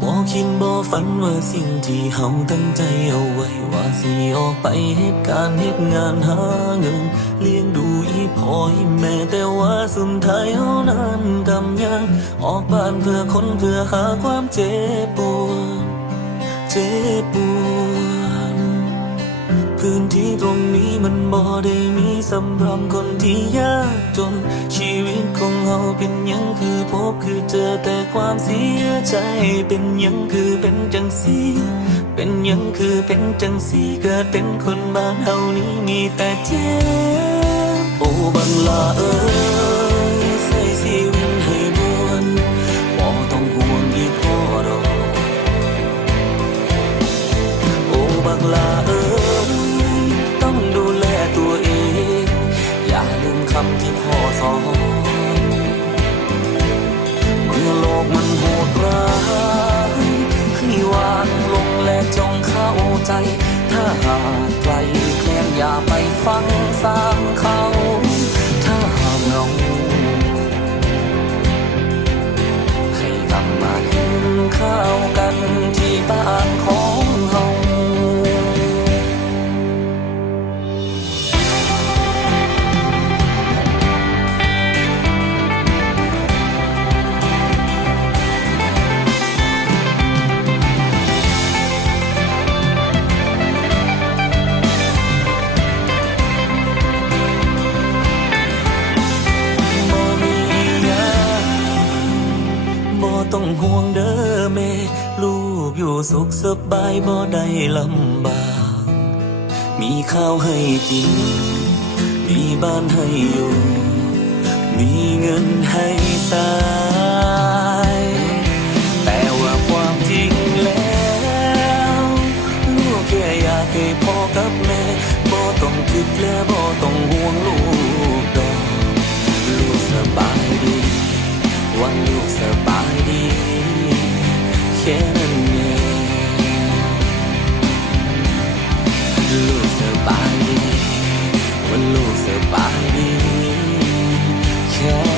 บ่คิดบกฝันว่าสิ่งที่เฮาตั้งใจเอาไว้ว่าสิออกไปเฮ็ดการเฮ็ดงานหาเงิน เลี้ยงดูอีพ่ออีแม่แต่ว่าสุดท้ายเฮานั้นกำยัง ออกบ้านเพื่อคนเพื่อหาความเจ็บปวดเจ็บปวด พื้นที่ตรงนี้มันบ่ได้มีสำหรับคนที่ยากจน ชีวิตของเฮาเป็นยังคือพบคือเจอแต่ความเสียใจ เป็นยังคือเป็นจังสีเป็นยังคือเป็นจังสีเกิดเป็นคนบ้านเฮานี้มีแต่เจ็บโอ้บังลาเอ้ย ฟัง ห่วงเด้อแม่ ลูกอยู่สุขสบายบ่ได้ลำบาก มีข้าวให้กิน มีบ้านให้อยู่ มีเงินให้ใช้แต่ว่าความจริงแล้ว ลูกแค่อยากให้พ่อกับแม่บ่ต้องคิดและบ่ต้องห่วงลูก ค่นั้นเองลูกสบายดี วันลูกสบายดีแค่